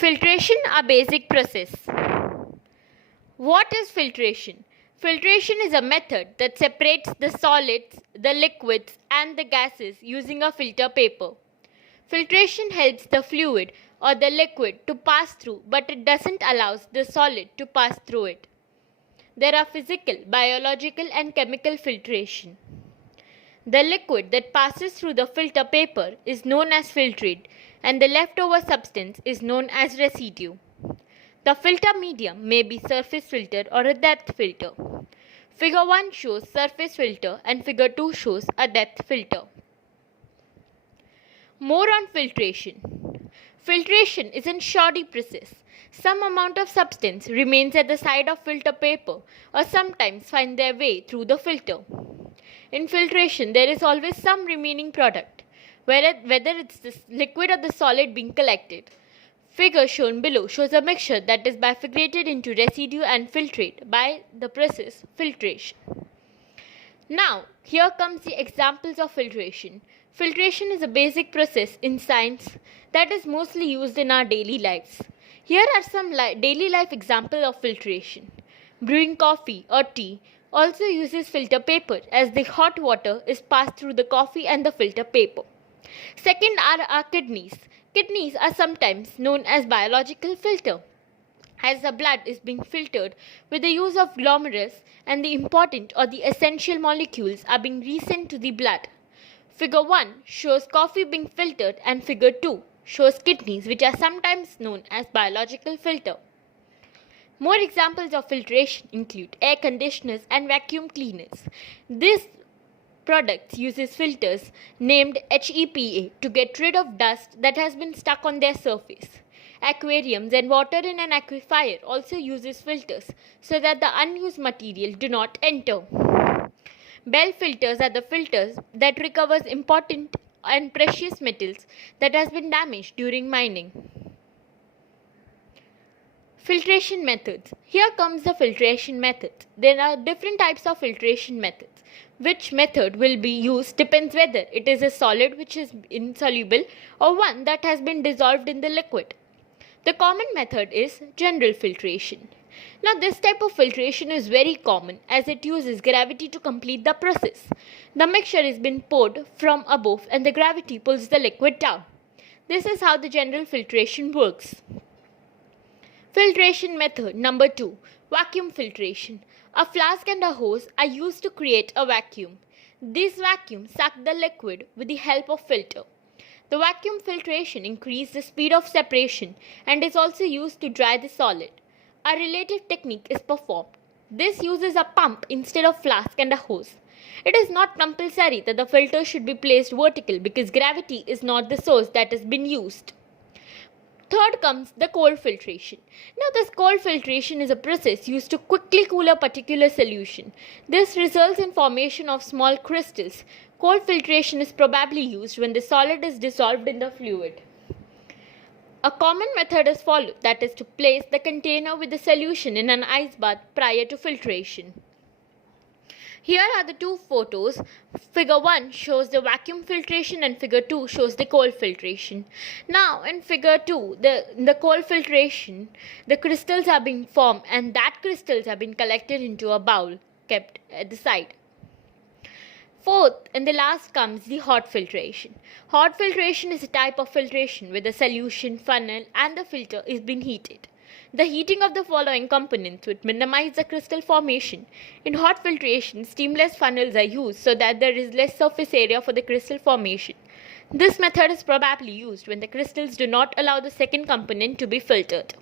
Filtration, a basic process. What is filtration? Filtration is a method that separates the solids, the liquids, and the gases using a filter paper. Filtration helps the fluid or the liquid to pass through, but it doesn't allow the solid to pass through it. There are physical, biological, and chemical filtration. The liquid that passes through the filter paper is known as filtrate, and the leftover substance is known as residue. The filter medium may be surface filter or a depth filter. Figure 1 shows surface filter and Figure 2 shows a depth filter. More on filtration. Filtration is a shoddy process. Some amount of substance remains at the side of filter paper or sometimes find their way through the filter. In filtration, there is always some remaining product, whether it's the liquid or the solid being collected. Figure shown below shows a mixture that is bifurcated into residue and filtrate by the process filtration. Now, here comes the examples of filtration. Filtration is a basic process in science that is mostly used in our daily lives. Here are some daily life examples of filtration. Brewing coffee or tea also uses filter paper as the hot water is passed through the coffee and the filter paper. Second are our kidneys. Kidneys are sometimes known as biological filter, as the blood is being filtered with the use of glomerulus and the important or the essential molecules are being resent to the blood. Figure 1 shows coffee being filtered and Figure 2 shows kidneys, which are sometimes known as biological filter. More examples of filtration include air conditioners and vacuum cleaners. These products uses filters named HEPA to get rid of dust that has been stuck on their surface. Aquariums and water in an aquifer also uses filters so that the unused material do not enter. Bell filters are the filters that recovers important and precious metals that has been damaged during mining. Filtration methods. Here comes the filtration methods. There are different types of filtration methods. Which method will be used depends whether it is a solid which is insoluble or one that has been dissolved in the liquid. The common method is general filtration. Now this type of filtration is very common as it uses gravity to complete the process. The mixture is being poured from above and the gravity pulls the liquid down. This is how the general filtration works. Filtration method number 2. Vacuum filtration. A flask and a hose are used to create a vacuum. These vacuums suck the liquid with the help of filter. The vacuum filtration increases the speed of separation and is also used to dry the solid. A relative technique is performed. This uses a pump instead of flask and a hose. It is not compulsory that the filter should be placed vertical because gravity is not the source that has been used. Third comes the cold filtration. Now this cold filtration is a process used to quickly cool a particular solution. This results in formation of small crystals. Cold filtration is probably used when the solid is dissolved in the fluid. A common method is followed, that is to place the container with the solution in an ice bath prior to filtration. Here are the two photos. Figure 1 shows the vacuum filtration and Figure 2 shows the cold filtration. Now in Figure 2, the cold filtration, the crystals are being formed and that crystals have been collected into a bowl kept at the side. Fourth and the last comes the hot filtration. Hot filtration is a type of filtration where the solution, funnel and the filter is being heated. The heating of the following components would minimize the crystal formation. In hot filtration, steamless funnels are used so that there is less surface area for the crystal formation. This method is probably used when the crystals do not allow the second component to be filtered.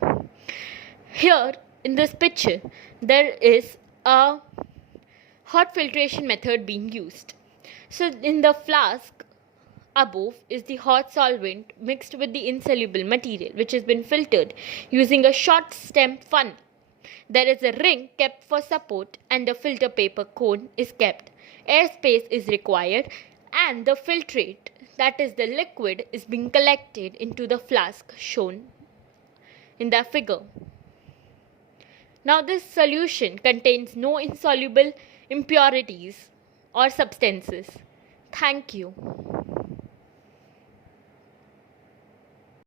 Here in this picture, there is a hot filtration method being used. So in the flask above is the hot solvent mixed with the insoluble material which has been filtered using a short stem funnel. There is a ring kept for support and the filter paper cone is kept. Air space is required and the filtrate, that is the liquid, is being collected into the flask shown in the figure. Now this solution contains no insoluble impurities or substances. Thank you.